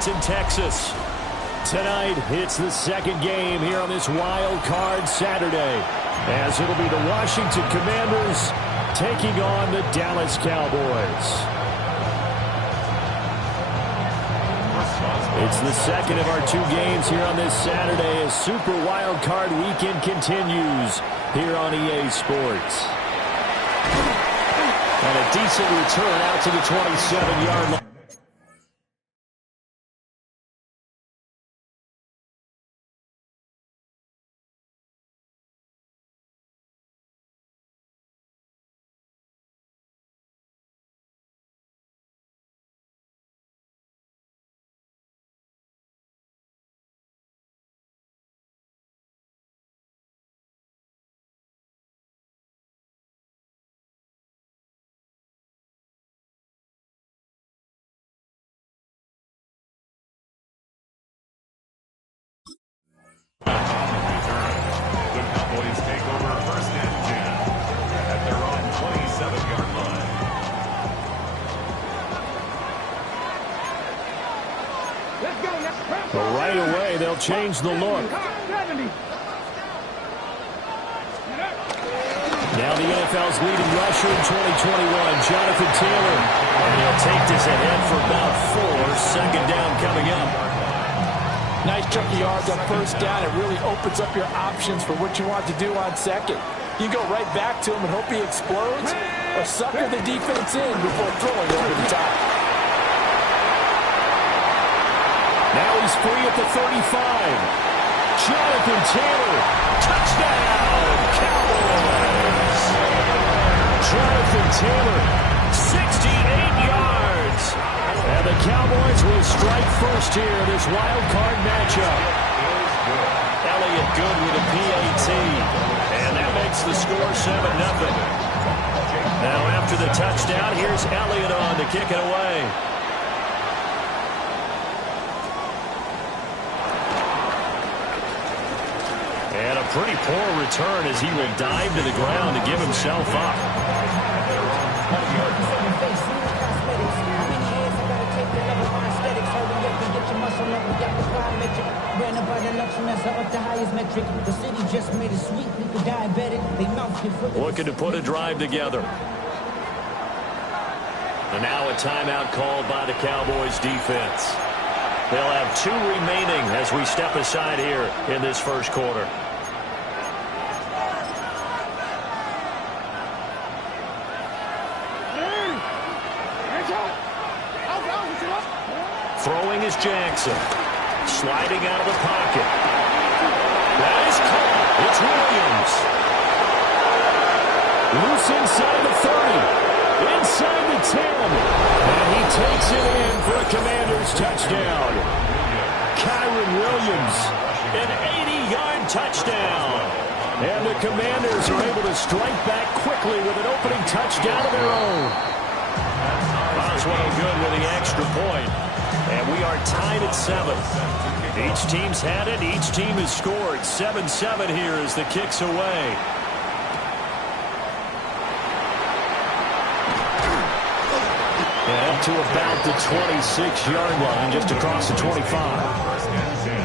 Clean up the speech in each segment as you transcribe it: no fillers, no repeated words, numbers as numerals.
Arlington, Texas. Tonight, it's the second game here on this wild card Saturday, as it'll be the Washington Commanders taking on the Dallas Cowboys. It's the second of our two games here on this Saturday as Super Wild Card Weekend continues here on EA Sports. And a decent return out to the 27-yard line. The Cowboys take over first and 10 at their own 27-yard line. But right away, they'll change the look. Now the NFL's leading rusher in 2021, Jonathan Taylor. And he'll take this ahead for about 4. Second down coming up. Nice chunk of yards on first down. It really opens up your options for what you want to do on second. You go right back to him and hope he explodes, or sucker the defense in before throwing over the top. Now he's free at the 35. Jonathan Taylor, touchdown, Cowboys! Jonathan Taylor, 68 yards. And the Cowboys will strike first here in this wild card matchup. Elliott good with a PAT. And that makes the score 7-0. Now after the touchdown, here's Elliott on to kick it away. And a pretty poor return as he will dive to the ground to give himself up. Looking to put a drive together. And now a timeout called by the Cowboys defense. They'll have 2 remaining as we step aside here in this first quarter. Throwing is Jackson. Sliding out of the pocket. That is caught. It's Williams. Loose inside the 30. Inside the 10. And he takes it in for a Commanders touchdown. Kyron Williams, an 80-yard touchdown. And the Commanders are able to strike back quickly with an opening touchdown of their own. Boswell good with the extra point. And we are tied at 7. Each team's had it. Each team has scored. 7-7 here as the kick's away. And up to about the 26-yard line, just across the 25. First and 10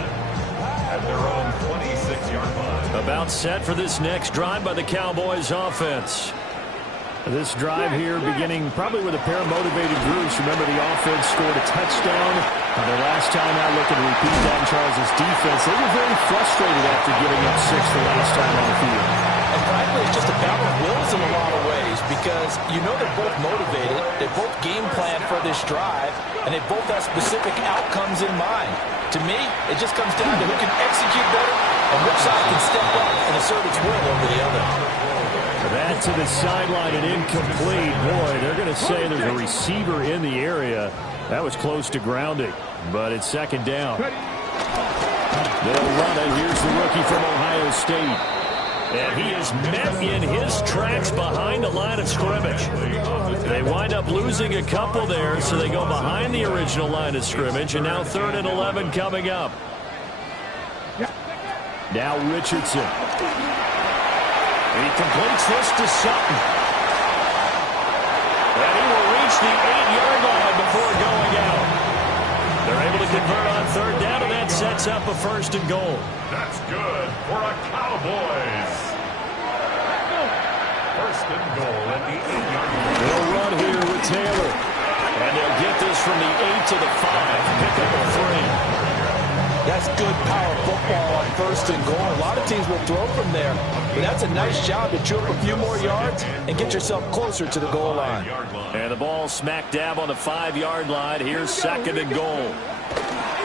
at their own 26-yard line. About set for this next drive by the Cowboys offense. This drive here beginning probably with a pair of motivated groups. Remember, the offense scored a touchdown. Their last time out, looking to repeat that in Charles' defense. They were very frustrated after giving up 6 the last time on the field. And frankly, it's just a battle of wills in a lot of ways because you know they're both motivated. They both game plan for this drive, and they both have specific outcomes in mind. To me, it just comes down to who can execute better and which side can step up and assert its will over the other. That to the sideline and incomplete. Boy, they're going to say there's a receiver in the area. That was close to grounding, but it's second down. They'll run it. Here's the rookie from Ohio State. And he is met in his tracks behind the line of scrimmage. They wind up losing a couple there, so they go behind the original line of scrimmage, and now 3rd and 11 coming up. Now Richardson. He completes this to Sutton. And he will reach the 8-yard line before going out. They're able able to convert on third down, and that sets up a 1st and goal. That's good for a Cowboys. 1st and goal at the 8-yard line. They'll run here with Taylor. And they'll get this from the 8 to the 5. Pick up a 3. That's good power football on 1st and goal. A lot of teams will throw from there, but that's a nice job to chew up a few more yards and get yourself closer to the goal line. And the ball smack dab on the 5-yard line. Here's 2nd and goal.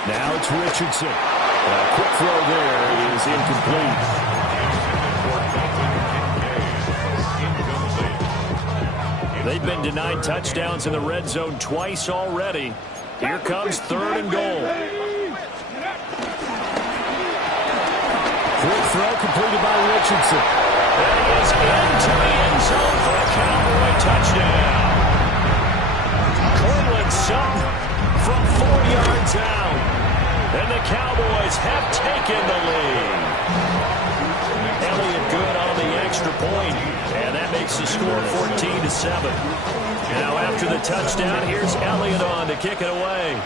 Now it's Richardson. A quick throw there is incomplete. They've been denied touchdowns in the red zone twice already. Here comes 3rd and goal. Quick throw completed by Richardson. And he is into the end zone for a Cowboy touchdown. Cortland Sutton from 4 yards out. And the Cowboys have taken the lead. Elliott good on the extra point, and that makes the score 14-7. Now after the touchdown, here's Elliott on to kick it away.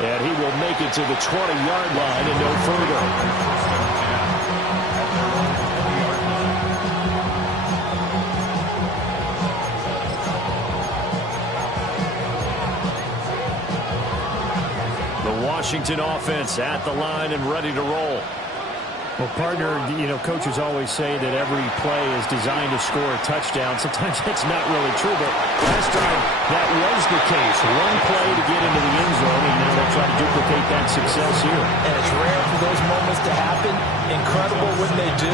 And he will make it to the 20-yard line and no further. Washington offense at the line and ready to roll. Well, partner, coaches always say that every play is designed to score a touchdown. Sometimes that's not really true, but last time that was the case. One play to get into the end zone, and now they'll try to duplicate that success here. And it's rare for those moments to happen. Incredible when they do.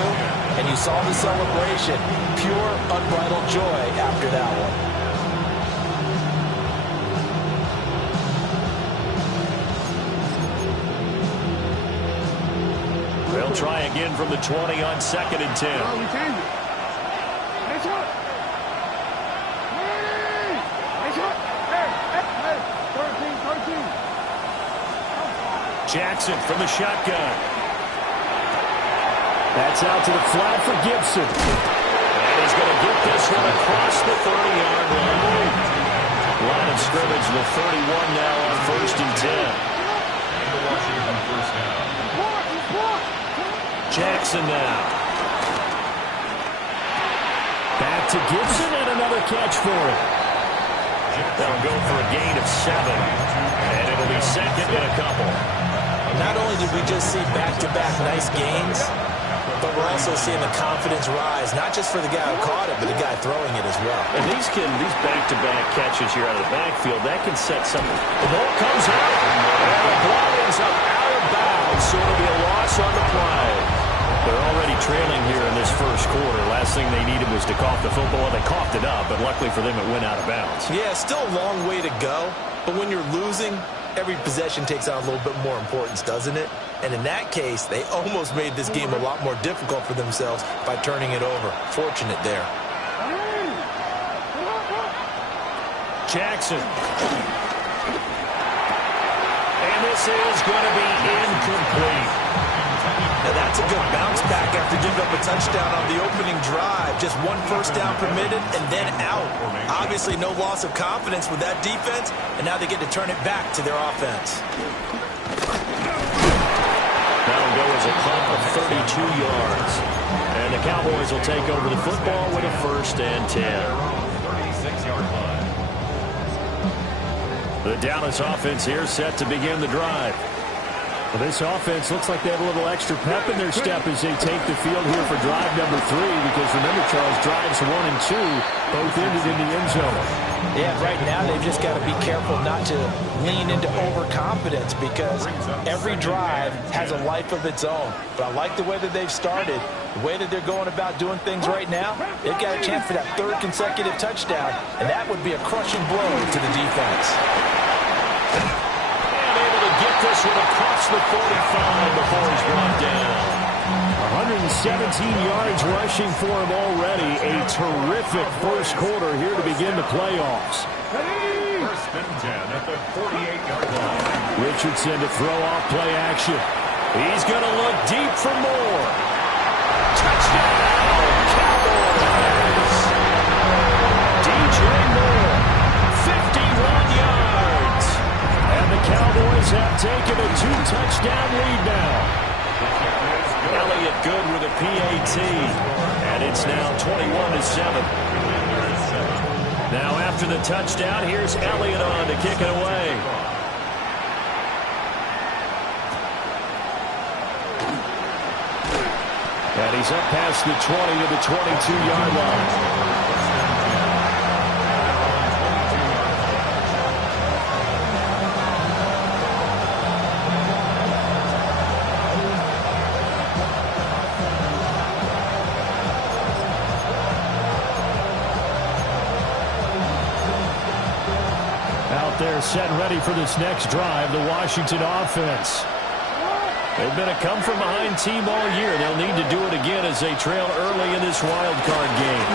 And you saw the celebration. Pure, unbridled joy after that one. They'll try again from the 20 on 2nd and 10. Jackson from the shotgun. That's out to the flat for Gibson. And he's going to get this one across the 30-yard line. Line of scrimmage to the 31 now on 1st and 10. Jackson now. Back to Gibson and another catch for him. They'll go for a gain of 7. And it'll be 2nd and a couple. Not only did we just see back-to-back nice gains, but we're also seeing the confidence rise, not just for the guy who caught it, but the guy throwing it as well. And these back-to-back catches here out of the backfield, that can set something. The ball comes out, and the ball ends up out of bounds, so it'll be a loss on the play. They're already trailing here in this first quarter. Last thing they needed was to cough the football. They coughed it up, but luckily for them, it went out of bounds. Yeah, still a long way to go, but when you're losing, every possession takes on a little bit more importance, doesn't it? And in that case, they almost made this game a lot more difficult for themselves by turning it over. Fortunate there. Jackson. And this is going to be incomplete. Now that's a good bounce back after giving up a touchdown on the opening drive. Just 1 first down permitted and then out. Obviously no loss of confidence with that defense, and now they get to turn it back to their offense. That'll go as a punt of 32 yards. And the Cowboys will take over the football with a 1st and 10. 36-yard line. The Dallas offense here set to begin the drive. Well, this offense looks like they have a little extra pep in their step as they take the field here for drive number 3, because remember, Charles, drives 1 and 2 both ended in the end zone. Yeah, right now they've just got to be careful not to lean into overconfidence, because every drive has a life of its own. But I like the way that they've started, the way that they're going about doing things right now. They've got a chance for that 3rd consecutive touchdown, and that would be a crushing blow to the defense. Get this one across the 45 before he's brought down. 117 yards rushing for him already. A terrific first quarter here to begin the playoffs. 1st and 10 at the 48-yard line. Richardson to throw off play action. He's going to look deep for more. Touchdown, Cowboys! PAT. And it's now 21-7. Now after the touchdown, here's Elliott on to kick it away. And he's up past the 20 to the 22-yard line. They're set ready for this next drive, the Washington offense. They've been a come-from-behind team all year. They'll need to do it again as they trail early in this wild card game.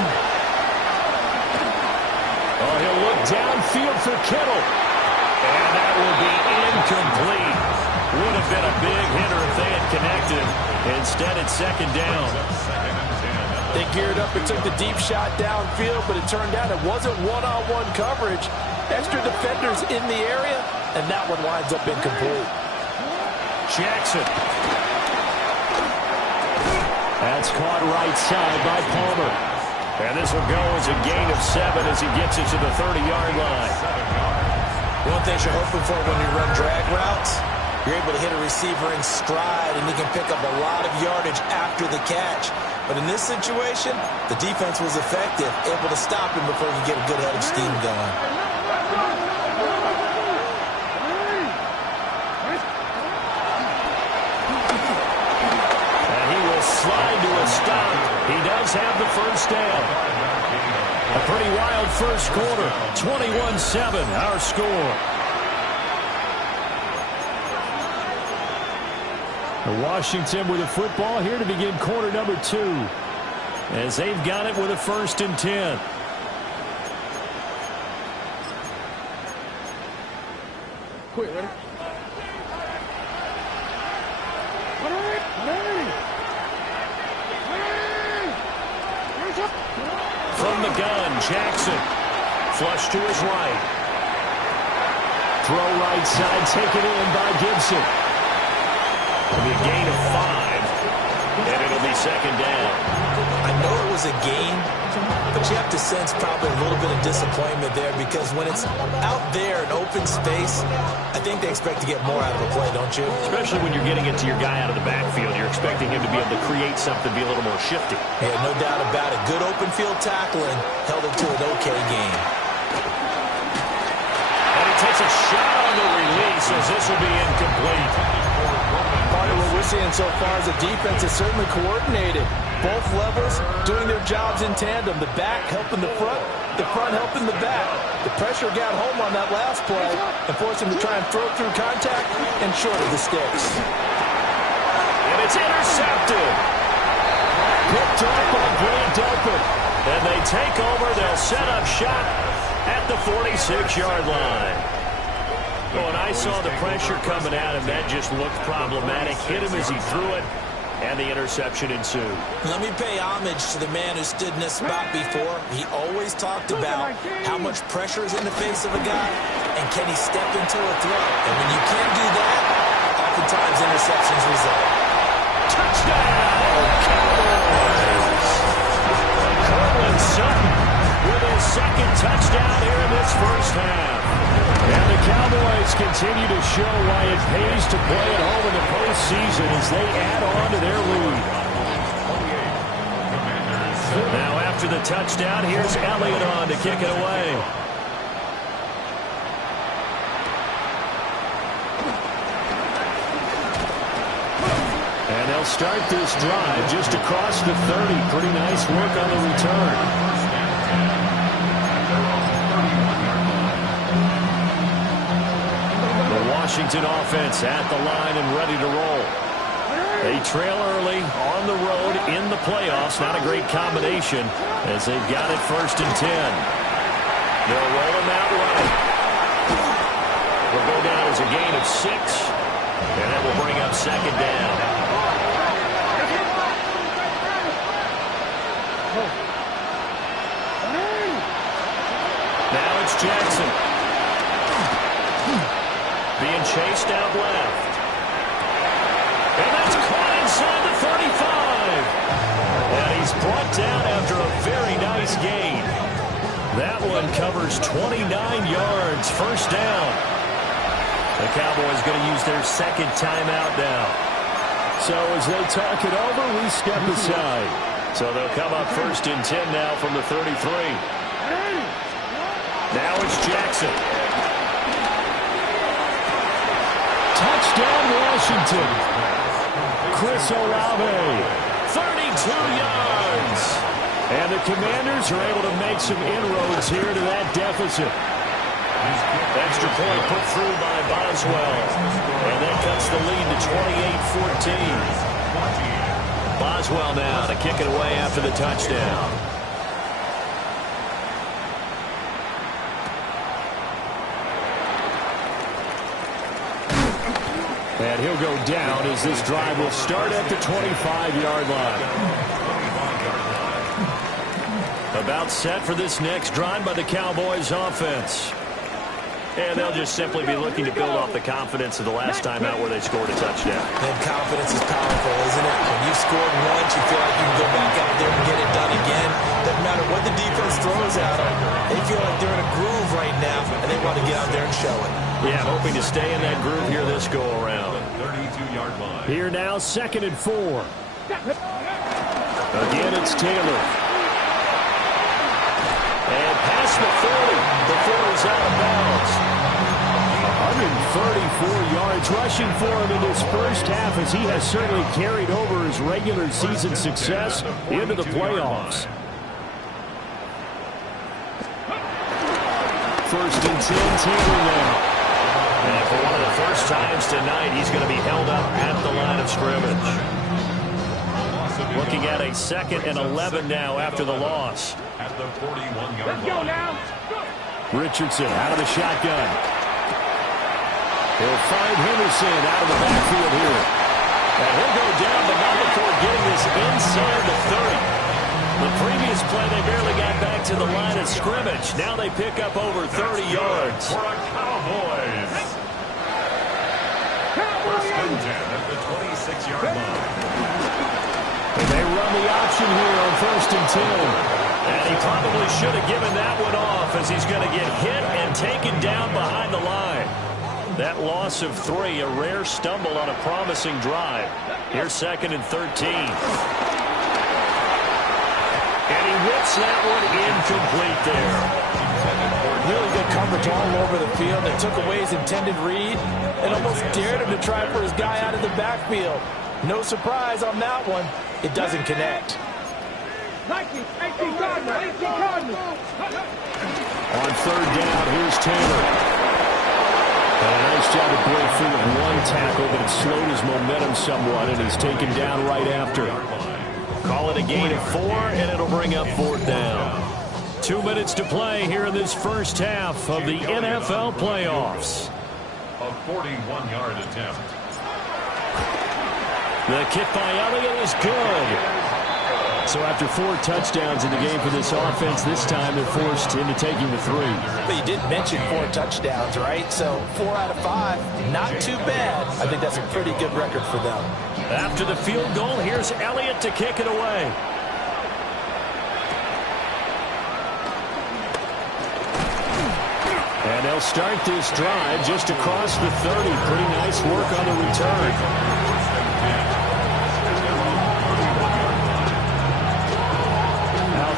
Oh, he'll look downfield for Kittle. And that will be incomplete. Would have been a big hitter if they had connected. Instead, it's second down. They geared up and took the deep shot downfield, but it turned out it wasn't one-on-one coverage. Extra defenders in the area, and that one winds up incomplete. Jackson. That's caught right side by Palmer. And this will go as a gain of 7 as he gets it to the 30-yard line. One thing you're hoping for when you run drag routes, you're able to hit a receiver in stride, and he can pick up a lot of yardage after the catch. But in this situation, the defense was effective, able to stop him before he could get a good head of steam going. Slide to a stop. He does have the first down. A pretty wild first quarter. 21-7, our score. Washington with a football here to begin quarter number 2. As they've got it with a 1st and 10. Quick, ready? From the gun, Jackson. Flush to his right. Throw right side, taken in by Gibson. It'll be a gain of 5, and it'll be second down. I know it was a gain, but you have to sense probably a little bit of disappointment there because when it's out there in open space, I think they expect to get more out of a play, don't you? Especially when you're getting it to your guy out of the backfield. You're expecting him to be able to create something, be a little more shifty. Yeah, no doubt about it. Good open field tackling held it to an okay game. And he takes a shot on the release as this will be incomplete. Part of what we're seeing so far is the defense is certainly coordinated. Both levels doing their jobs in tandem. The back helping the front helping the back. The pressure got home on that last play and forced him to try and throw through contact and short of the sticks. And it's intercepted. Picked up by Grant Delpit. And they take over. They'll set up shop at the 46-yard line. Oh, and I saw the pressure coming at him. That just looked problematic. Hit him as he threw it, and the interception ensued. Let me pay homage to the man who stood in this spot before. He always talked about how much pressure is in the face of a guy, and can he step into a throw. And when you can't do that, oftentimes interceptions result. Touchdown, Cowboys! Cortland Sutton with his second touchdown here in this first half. And the Cowboys continue to show why it pays to play at home in the postseason as they add on to their lead. Now after the touchdown, here's Elliott on to kick it away. And they'll start this drive just across the 30. Pretty nice work on the return. Washington offense at the line and ready to roll. They trail early on the road in the playoffs. Not a great combination as they've got it 1st and 10. They'll roll him out right. Will go down as a gain of 6, and that will bring up second down. Now it's Jackson. Being chased out left. And that's caught inside the 35. And he's brought down after a very nice gain. That one covers 29 yards. First down. The Cowboys going to use their second timeout now. So as they talk it over, we step aside. So they'll come up first and 10 now from the 33. Now it's Jackson. Touchdown, Washington. Chris Olave, 32 yards. And the Commanders are able to make some inroads here to that deficit. Extra point put through by Boswell. And that cuts the lead to 28-14. Boswell now to kick it away after the touchdown. And he'll go down as this drive will start at the 25-yard line. About set for this next drive by the Cowboys offense. And they'll just simply be looking to build off the confidence of the last time out where they scored a touchdown. And confidence is powerful, isn't it? When you've scored once, you feel like you can go back out there and get it done again. Doesn't matter what the defense throws at them. They feel like they're in a groove right now, and they want to get out there and show it. Yeah, hoping to stay in that groove here this go-around. 32-yard line. Here now, 2nd and 4. Again, it's Taylor. And past the 30 before he's out of bounds. 134 yards rushing for him in this first half, as he has certainly carried over his regular season success into the playoffs. 1st and 10, Taylor now. And for one of the first times tonight, he's going to be held up at the line of scrimmage. Looking at a 2nd and 11 now after the loss. At the 41-yard line. Richardson out of the shotgun. He'll find Henderson out of the backfield here. And he'll go down, but not before getting this inside the 30. The previous play, they barely got back to the line of scrimmage. Now they pick up over 30 yards. For a Cowboys. First and 10 at the 26-yard line. And they run the option here on 1st and 10. And he probably should have given that one off, as he's going to get hit and taken down behind the line. That loss of 3, a rare stumble on a promising drive. Here's 2nd and 13. And he whips that one incomplete there. Really good coverage all over the field. They took away his intended read and almost dared him to try for his guy out of the backfield. No surprise on that one. It doesn't connect. On 3rd down, here's Taylor. And a nice job to break free with one tackle, but it slowed his momentum somewhat, and he's taken down right after. Call it a gain of 4, and it'll bring up 4th down. 2 minutes to play here in this first half of the NFL playoffs. A 41-yard attempt. The kick by Elliott is good. So after 4 touchdowns in the game for this offense, this time they're forced into taking the 3. But you did mention 4 touchdowns, right? So 4 out of 5, not too bad. I think that's a pretty good record for them. After the field goal, here's Elliott to kick it away. And they'll start this drive just across the 30. Pretty nice work on the return.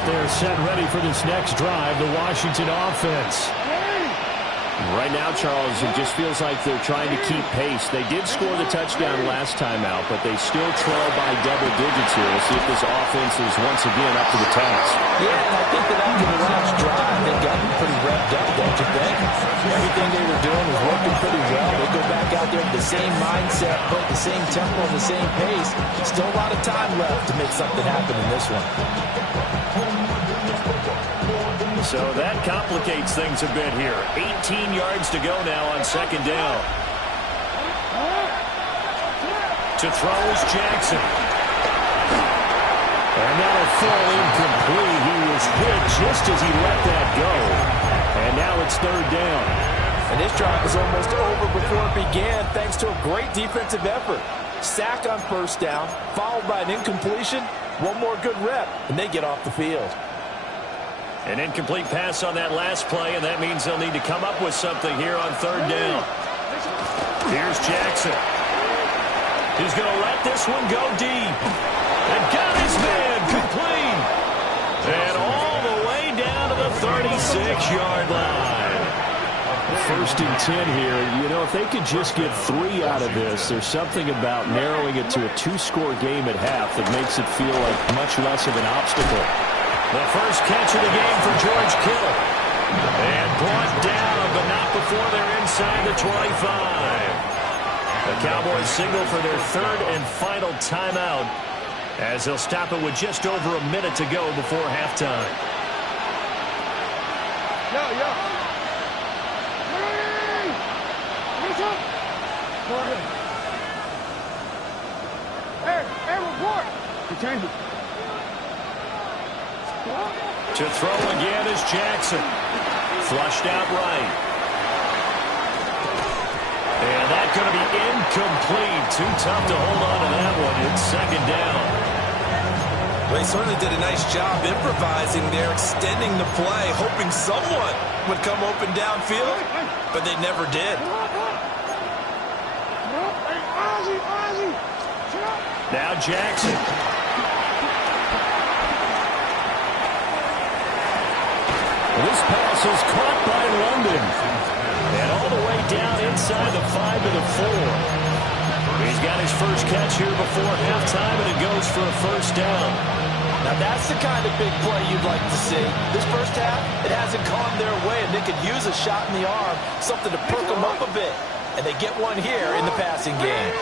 They're set ready for this next drive, the Washington offense. Right now, Charles, it just feels like they're trying to keep pace. They did score the touchdown last time out, but they still trail by double digits here. We'll see if this offense is once again up to the task. Yeah, and I think that after the last drive, they got pretty revved up, don't you think? Everything they were doing was working pretty well. They go back out there with the same mindset, put the same tempo, the same pace. Still a lot of time left to make something happen in this one. So that complicates things a bit here. 18 yards to go now on 2nd down. To throw is Jackson. And that'll fall incomplete. He was hit just as he let that go. And now it's 3rd down. And this drive was almost over before it began, thanks to a great defensive effort. Sack on 1st down, followed by an incompletion, One more good rep, and they get off the field. An incomplete pass on that last play, and that means they'll need to come up with something here on third down. Here's Jackson. He's going to let this one go deep. And got his man complete. And all the way down to the 36-yard line. First and 10 here. You know, if they could just get 3 out of this, there's something about narrowing it to a 2-score game at half that makes it feel like much less of an obstacle. The first catch of the game for George Kittle. And brought down, but not before they're inside the 25. The Cowboys signal for their third and final timeout as they'll stop it with just over a minute to go before halftime. Yo. Hey, report. You change it. To throw again is Jackson. Flushed out right. And that's going to be incomplete. Too tough to hold on to that one. It's second down. They certainly did a nice job improvising there, extending the play, hoping someone would come open downfield, but they never did. Now Jackson. This pass is caught by London. And all the way down inside the 5 to the 4. He's got his first catch here before halftime, and it goes for a first down. Now that's the kind of big play you'd like to see. This first half, it hasn't gone their way, and they could use a shot in the arm, something to perk them up a bit. And they get one here in the passing game.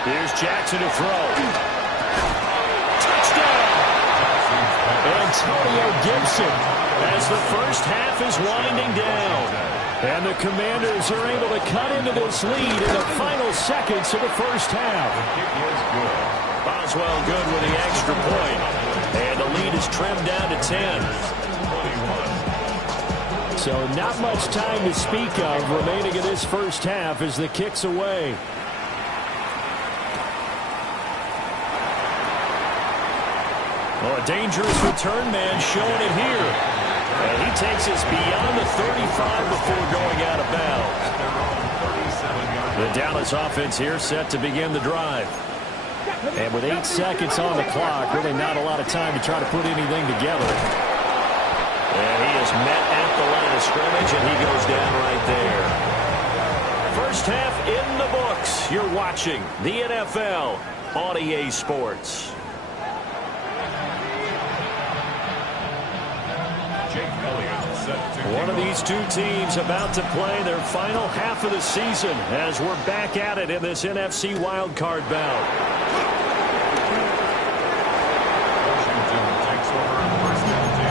Here's Jackson to throw. Touchdown! Antonio Gibson as the first half is winding down. And the Commanders are able to cut into this lead in the final seconds of the first half. Boswell good with the extra point. And the lead is trimmed down to 10. So not much time to speak of remaining in this first half as the kick's away. Well, a dangerous return man showing it here. And he takes us beyond the 35 before going out of bounds. The Dallas offense here set to begin the drive. And with 8 seconds on the clock, really not a lot of time to try to put anything together. And he is met at the line of scrimmage, and he goes down right there. First half in the books. You're watching the NFL on EA Sports. One of these two teams about to play their final half of the season as we're back at it in this NFC wildcard bout. Washington takes over on first and 10.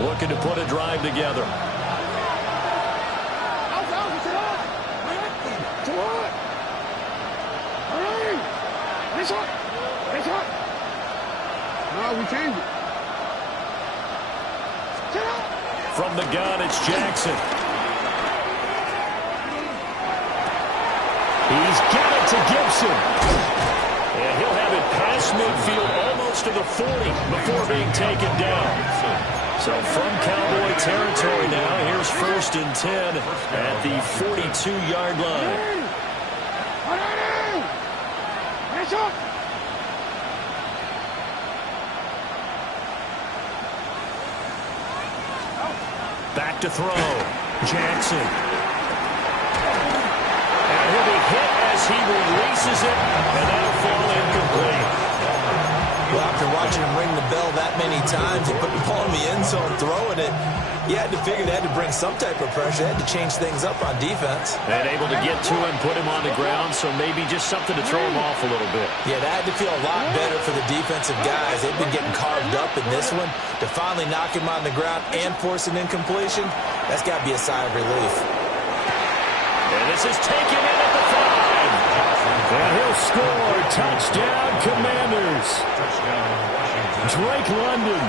Looking to put a drive together. We change it. From the gun, it's Jackson. He's got it to Gibson. And he'll have it past midfield almost to the 40 before being taken down. So from Cowboy territory now, here's first and 10 at the 42-yard line. Back to throw. Jackson. And he'll be hit as he releases it, and that'll fall incomplete. Well, after watching him ring the bell that many times and put the ball in the end zone throwing it, you had to figure they had to bring some type of pressure. They had to change things up on defense. And able to get to him, put him on the ground, so maybe just something to throw him off a little bit. Yeah, that had to feel a lot better for the defensive guys. They've been getting carved up in this one. To finally knock him on the ground and force an incompletion, that's got to be a sigh of relief. And this is taken in at the 5. And he'll score. Touchdown, Commanders. Drake London,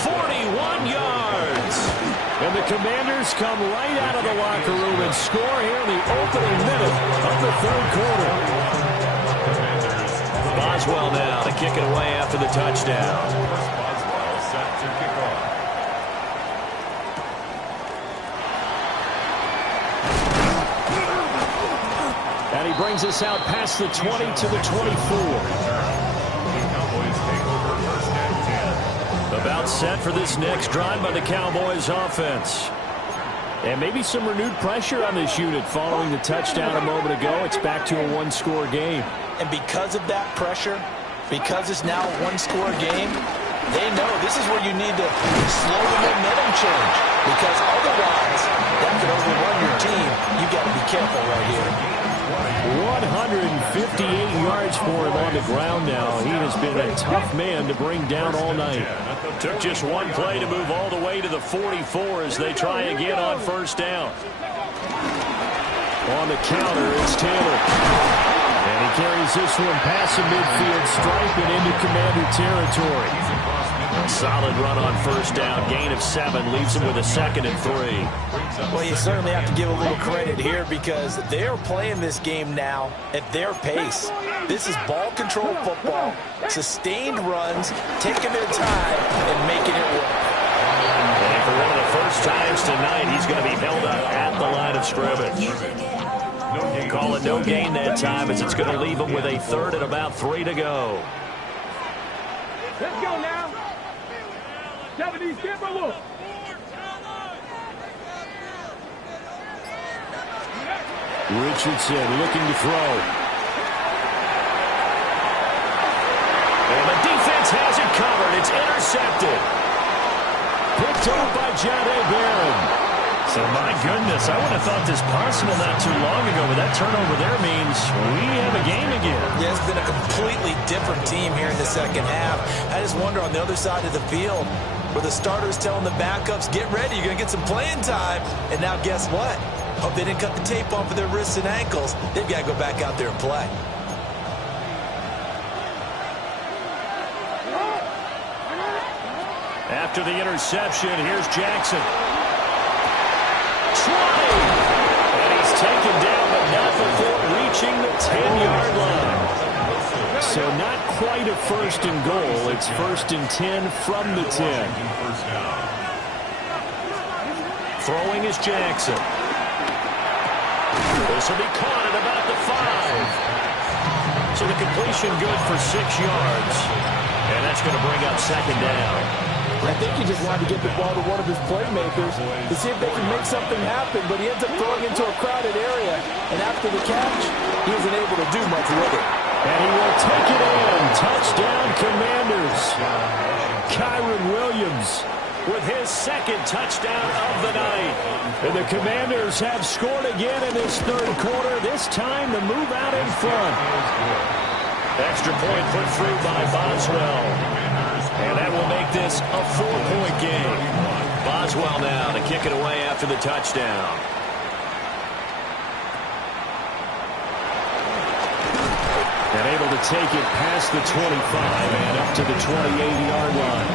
41 yards. And the Commanders come right out of the locker room and score here in the opening minute of the third quarter. Boswell now to kick it away after the touchdown. Boswell set to kick off. And he brings us out past the 20 to the 24. About set for this next drive by the Cowboys offense. And maybe some renewed pressure on this unit following the touchdown a moment ago. It's back to a one-score game. And because of that pressure, because it's now a one-score game, they know this is where you need to slow the momentum change. Because otherwise, that could overrun your team. You've got to be careful right here. 158 yards for him on the ground now. He has been a tough man to bring down all night. Took just one play to move all the way to the 44 as they try again on first down. On the counter, it's Taylor. And he carries this one past the midfield stripe and into Commander territory. Solid run on first down. Gain of 7 leaves him with a 2nd and 3. Well, you certainly have to give a little credit here because they're playing this game now at their pace. This is ball control football, sustained runs, taking their time and making it work. And for one of the first times tonight, he's going to be held up at the line of scrimmage. Call it no gain that time as it's going to leave him with a 3rd and about 3 to go. Let's go now. 70s, give a look. Richardson looking to throw. And the defense has it covered. It's intercepted. Picked up by Jahdae Barron. So, my goodness, I would have thought this possible not too long ago, but that turnover there means we have a game again. Yeah, it's been a completely different team here in the second half. I just wonder on the other side of the field where the starters telling the backups, get ready, you're going to get some playing time. And now guess what? Hope they didn't cut the tape off of their wrists and ankles. They've got to go back out there and play. After the interception, here's Jackson. 20! And he's taken down, but not before reaching the 10-yard line. So not quite a 1st and goal. It's 1st and 10 from the 10. Throwing is Jackson. This will be caught at about the 5. So the completion good for 6 yards. And that's going to bring up 2nd down. I think he just wanted to get the ball to one of his playmakers to see if they can make something happen, but he ends up throwing into a crowded area, and after the catch, he wasn't able to do much with it. And he will take it in. Touchdown, Commanders. Kyron Williams with his 2nd touchdown of the night. And the Commanders have scored again in this 3rd quarter, this time to move out in front. Extra point put through by Boswell. And that will make this a 4-point game. Boswell now to kick it away after the touchdown. And able to take it past the 25 and up to the 28-yard line.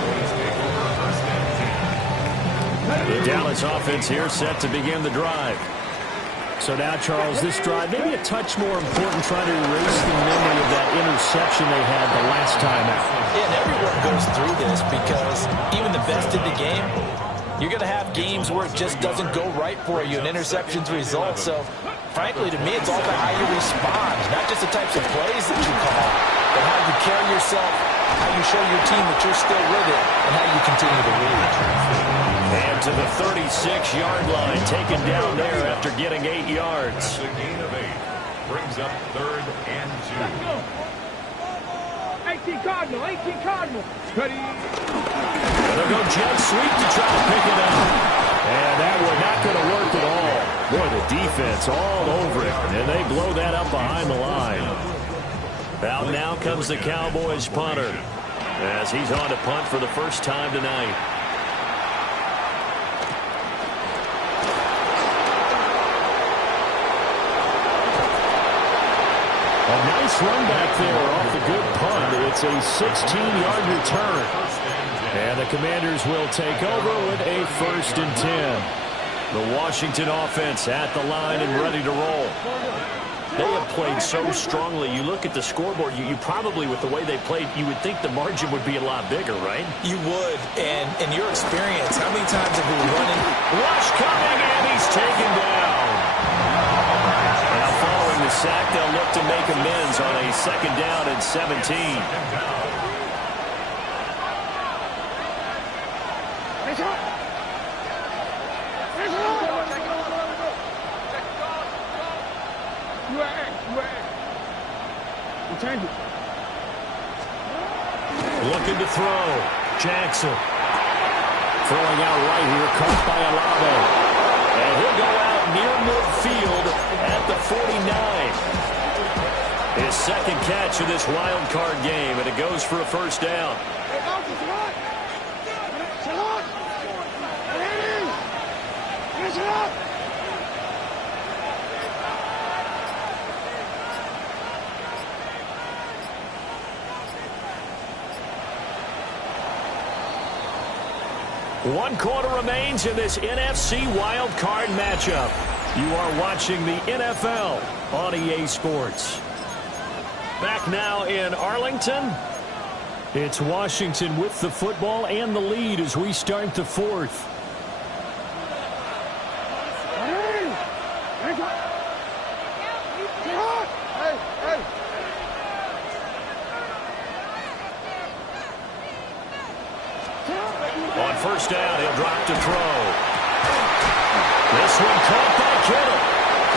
The Dallas offense here set to begin the drive. So now, Charles, this drive maybe a touch more important, trying to erase the memory of that interception they had the last time out. Yeah, and everyone goes through this because even the best in the game, you're going to have games where it just doesn't go right for you, and interceptions result. So, frankly, to me, it's all about how you respond, not just the types of plays that you call, but how you carry yourself, how you show your team that you're still with it, and how you continue to lead. And to the 36-yard line, taken down there after getting 8 yards. The gain of 8 brings up 3rd and 2. 18 Cardinal, 18 Cardinal. Ready? They'll go jet sweep to try to pick it up. And that was not going to work at all. Boy, the defense all over it. And they blow that up behind the line. Out now comes the Cowboys punter, as he's on to punt for the first time tonight. A nice run back there off the good punt. It's a 16-yard return. And the Commanders will take over with a 1st and 10. The Washington offense at the line and ready to roll. They have played so strongly. You look at the scoreboard, you probably, with the way they played, you would think the margin would be a lot bigger, right? You would. And in your experience, how many times have we run in? Rush coming, and he's taken down. Now following the sack, they'll look to make amends on a 2nd down and 17. Change it. Looking to throw. Jackson. Throwing out right here. Caught by Olave. And he'll go out near midfield at the 49. His 2nd catch of this wild card game, and it goes for a 1st down. One quarter remains in this NFC wild card matchup. You are watching the NFL on EA Sports. Back now in Arlington. It's Washington with the football and the lead as we start the 4th. On 1st down, he'll drop to throw. This one caught by Kittle.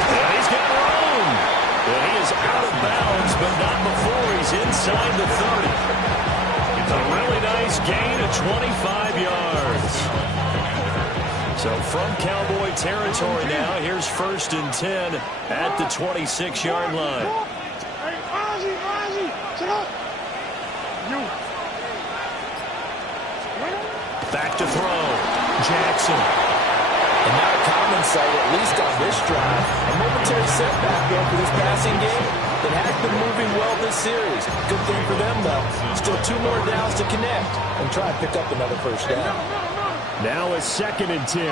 And he's got room. And he is out of bounds, but not before he's inside the 30. It's a really nice gain of 25 yards. So from Cowboy territory now, here's 1st and 10 at the 26-yard line. Back to throw. Jackson. And not a common sight, at least on this drive. A momentary setback there for this passing game that has been moving well this series. Good thing for them, though. Still 2 more downs to connect and try and pick up another 1st down. Now a 2nd and 10.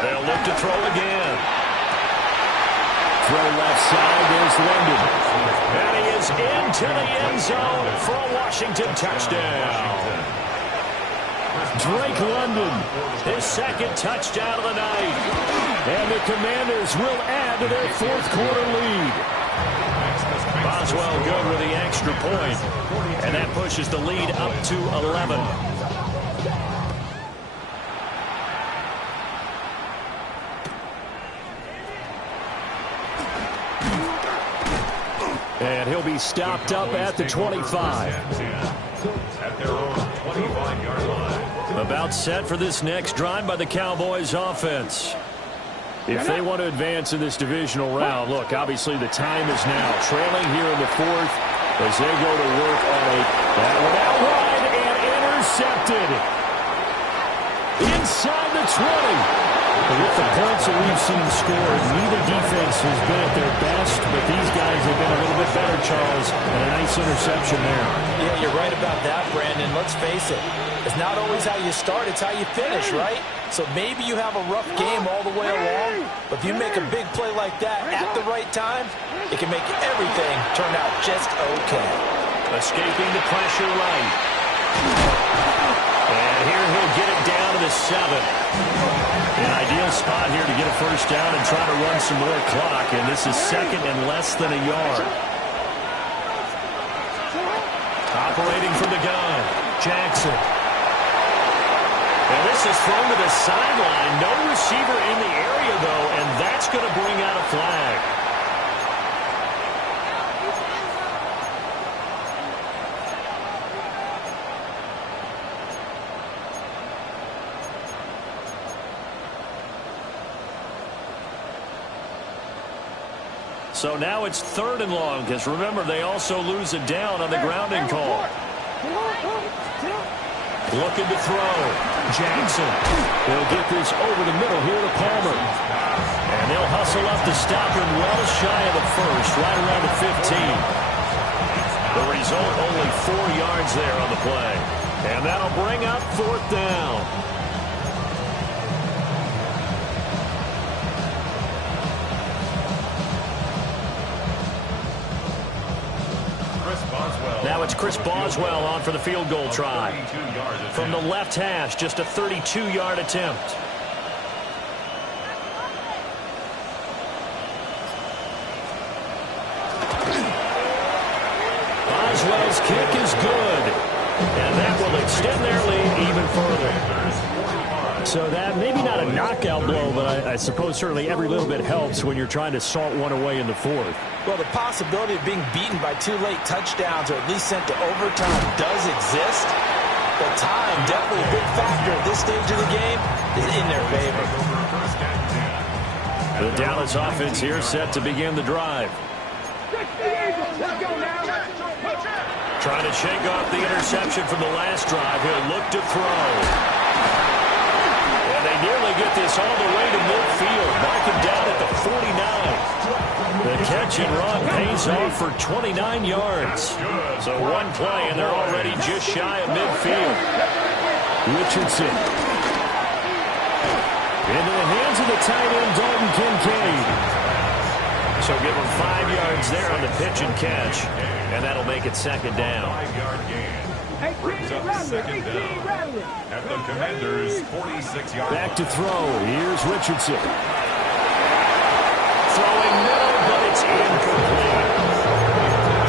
They'll look to throw again. Throw left side. There's London. And he is into the end zone for a Washington touchdown. Drake London, his 2nd touchdown of the night. And the Commanders will add to their 4th quarter lead. Boswell good with the extra point. And that pushes the lead up to 11. And he'll be stopped up at the 25. At their own 25-yard line. About set for this next drive by the Cowboys offense. If they want to advance in this divisional round, look, obviously the time is now. Trailing here in the 4th as they go to work on that one out wide and intercepted. Inside the 20. With the points that we've seen scored, neither defense has been at their best, but these guys have been a little bit better, Charles, and a nice interception there. Yeah, you're right about that, Brandon. Let's face it. It's not always how you start, it's how you finish, right? So maybe you have a rough game all the way along, but if you make a big play like that at the right time, it can make everything turn out just okay. Escaping the pressure right. And here he'll get it down to the 7. An ideal spot here to get a 1st down and try to run some more clock, and this is 2nd and less than a yard. Operating from the gun, Jackson. And this is thrown to the sideline. No receiver in the area, though, and that's going to bring out a flag. So now it's 3rd and long, because remember, they also lose a down on the grounding call. Looking to throw. Jackson. They'll get this over the middle here to Palmer. And they'll hustle up to stop him well shy of the first, right around the 15. The result, only 4 yards there on the play. And that'll bring up 4th down. Now it's Chris Boswell on for the field goal try. From the left hash, just a 32-yard attempt. Boswell's kick is good. And that will extend their lead even further. So that, maybe not a knockout blow, but I suppose certainly every little bit helps when you're trying to salt one away in the 4th. Well, the possibility of being beaten by 2 late touchdowns or at least sent to overtime does exist. But time, definitely a big factor at this stage of the game, is in their favor. The Dallas offense here set to begin the drive. Trying to shake off the interception from the last drive. He'll look to throw. And they nearly get this all the way to midfield. Mark him down at the 49. The catch and run pays off for 29 yards. So one play, and they're already just shy of midfield. Richardson. Into the hands of the tight end, Dalton Kincaid. So give him 5 yards there on the pitch and catch. And that'll make it 2nd down. 5-yard gain. Brings up 2nd down. At the Commanders' 46-yard line. Back to throw. Here's Richardson. Throwing middle, but it's incomplete.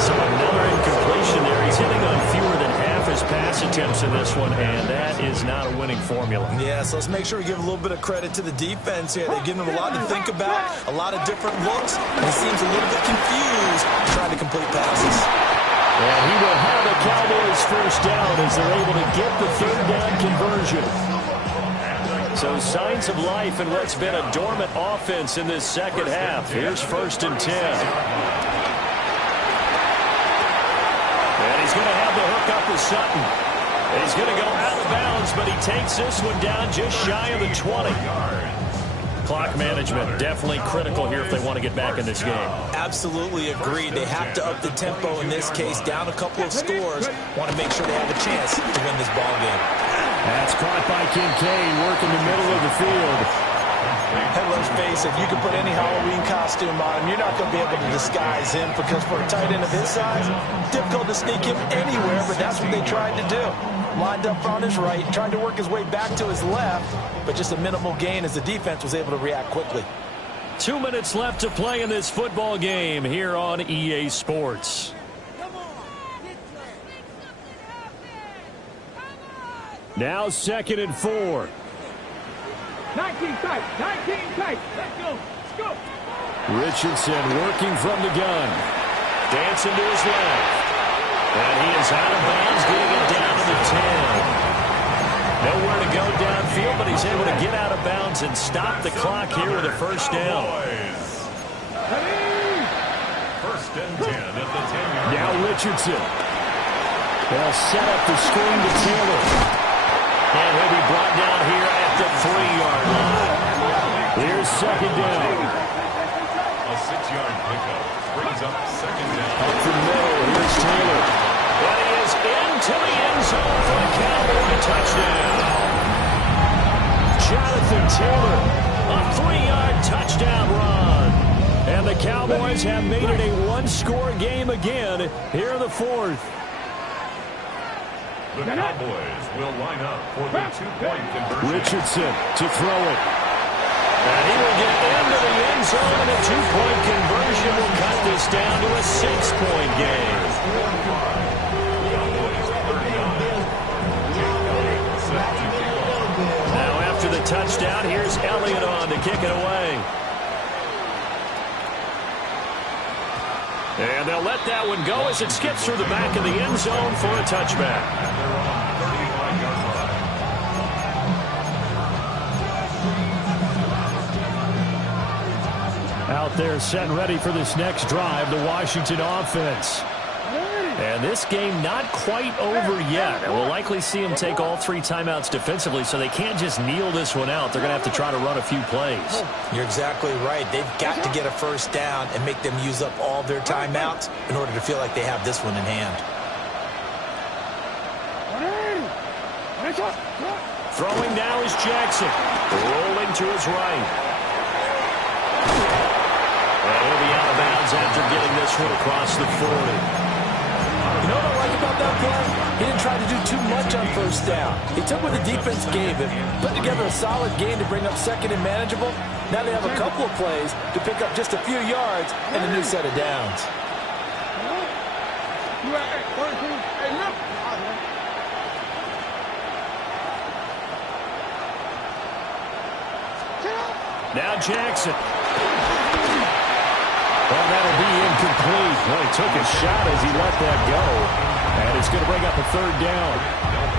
So another incompletion there. He's hitting on fewer than half his pass attempts in this one, and that is not a winning formula. Yeah, so let's make sure we give a little bit of credit to the defense here. They've given him a lot to think about, a lot of different looks, and he seems a little bit confused trying to complete passes. And he will have the Cowboys 1st down as they're able to get the 3rd down conversion. So signs of life in what's been a dormant offense in this 2nd half. Here's 1st and 10. And he's going to have the hook up with Sutton. He's going to go out of bounds, but he takes this one down just shy of the 20. Clock management definitely critical here if they want to get back in this game. Absolutely agreed. They have to up the tempo in this case, down a couple of scores. Want to make sure they have a chance to win this ball game. That's caught by Kincaid, working the middle of the field. Hey, let's face it, you can put any Halloween costume on him. You're not going to be able to disguise him because for a tight end of his size, difficult to sneak him anywhere, but that's what they tried to do. Lined up on his right, tried to work his way back to his left, but just a minimal gain as the defense was able to react quickly. 2 minutes left to play in this football game here on EA Sports. Now 2nd and 4. 19 tight. 19 tight. Let's go. Let's go. Richardson working from the gun. Dancing to his left. And he is out of bounds, getting it down to the 10. Nowhere to go downfield, but he's able to get out of bounds and stop the clock here with a 1st down. 1st and 10 at the 10-yard line. Now Richardson. They'll set up the screen to Taylor. And he'll be brought down here at the 3-yard line. Here's 2nd down. A 6-yard pickup brings up 2nd down. Up the middle, here's Taylor. And he is into the end zone for a Cowboy touchdown. Jonathan Taylor, a 3-yard touchdown run. And the Cowboys have made it a 1-score game again here in the 4th. The Cowboys will line up for the 2-point conversion. Richardson to throw it. And he will get into the end zone, and a 2-point conversion will cut this down to a 6-point game. Cowboys 39. Now after the touchdown, here's Elliott on to kick it away. And they'll let that one go as it skips through the back of the end zone for a touchback. And they're on 35-yard line. up there, set and ready for this next drive, the Washington offense. And this game not quite over yet. And we'll likely see them take all 3 timeouts defensively, so they can't just kneel this one out. They're going to have to try to run a few plays. You're exactly right. They've got to get a first down and make them use up all their timeouts in order to feel like they have this one in hand. Throwing now is Jackson. Rolling to his right. And he'll be out of bounds after getting this one across the 40. You know what I like about that play? He didn't try to do too much on first down. He took what the defense gave him, put together a solid game to bring up second and manageable. Now they have a couple of plays to pick up just a few yards and a new set of downs. Now Jackson. Well, that'll be incomplete. Well, he took a shot as he let that go. And it's going to bring up a 3rd down.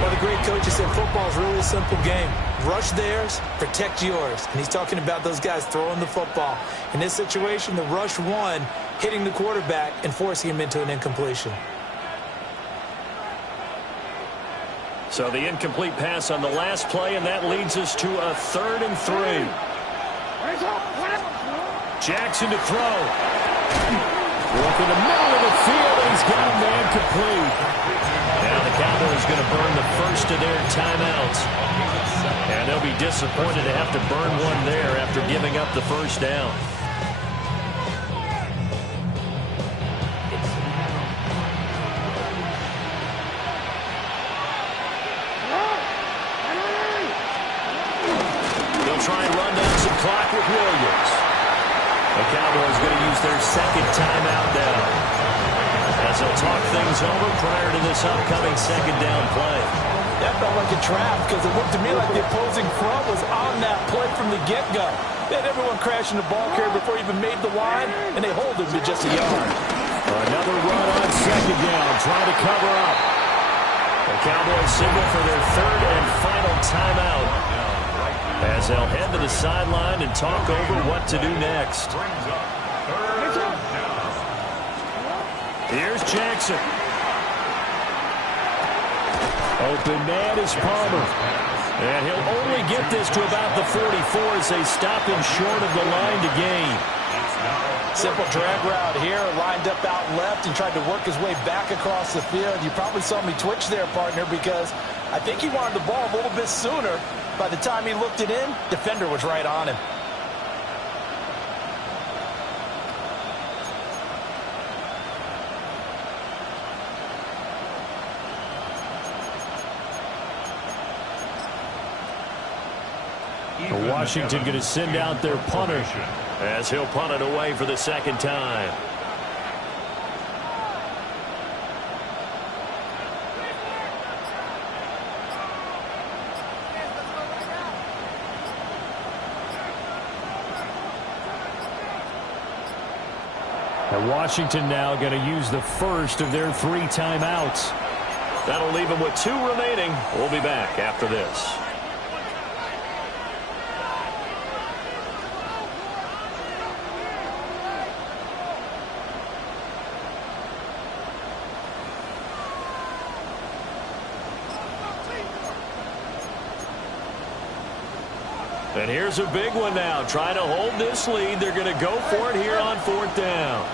Well, the great coach said football is really a simple game. Rush theirs, protect yours. And he's talking about those guys throwing the football. In this situation, the rush won, hitting the quarterback and forcing him into an incompletion. So the incomplete pass on the last play, and that leads us to a 3rd and 3. Jackson to throw. Up in the middle of the field, and he's got a man complete. Now the Cowboys going to burn the first of their timeouts. And they'll be disappointed to have to burn one there after giving up the first down. They'll try and run down some clock with Williams. The Cowboys going to use their 2nd timeout now, as they'll talk things over prior to this upcoming 2nd down play. That felt like a trap because it looked to me like the opposing front was on that play from the get-go. They had everyone crashing the ball carrier before he even made the line, and they hold him to just a yard. Another run on 2nd down, trying to cover up. The Cowboys signal for their 3rd and final timeout, as they'll head to the sideline and talk over what to do next. Here's Jackson. Open man is Palmer. And he'll only get this to about the 44 as they stop him short of the line to gain. Simple drag route here, lined up out left and tried to work his way back across the field. You probably saw me twitch there, partner, because I think he wanted the ball a little bit sooner. By the time he looked it in, defender was right on him. Washington going to send out their punter as he'll punt it away for the 2nd time. And Washington now going to use the first of their 3 timeouts. That'll leave them with 2 remaining. We'll be back after this. And here's a big one now. Trying to hold this lead. They're going to go for it here on 4th down.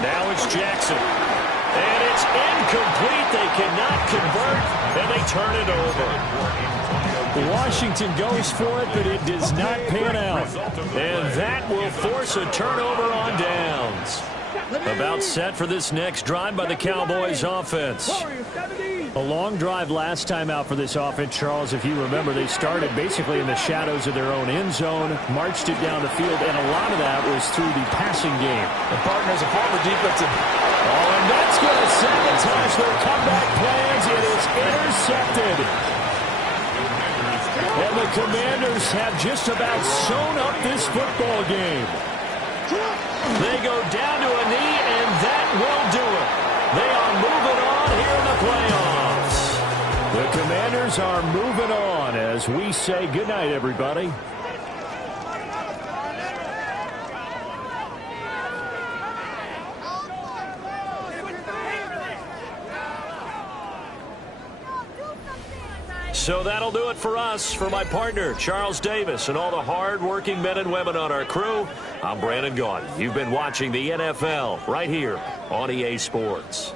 Now it's Jackson. And it's incomplete. They cannot convert, and they turn it over. Washington goes for it, but it does not pan out. And that will force a turnover on downs. About set for this next drive by the Cowboys offense. A long drive last time out for this offense, Charles. If you remember, they started basically in the shadows of their own end zone, marched it down the field, and a lot of that was through the passing game. The partners a former defensive. Oh, and that's going to sabotage their comeback plans. It is intercepted. And the Commanders have just about sewn up this football game. They go down to a knee, and that will do it. They are moving on Steelers are moving on as we say goodnight, everybody. So that'll do it for us. For my partner, Charles Davis, and all the hard-working men and women on our crew, I'm Brandon Gaudin. You've been watching the NFL right here on EA Sports.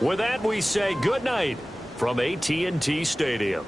With that, we say goodnight from AT&T Stadium.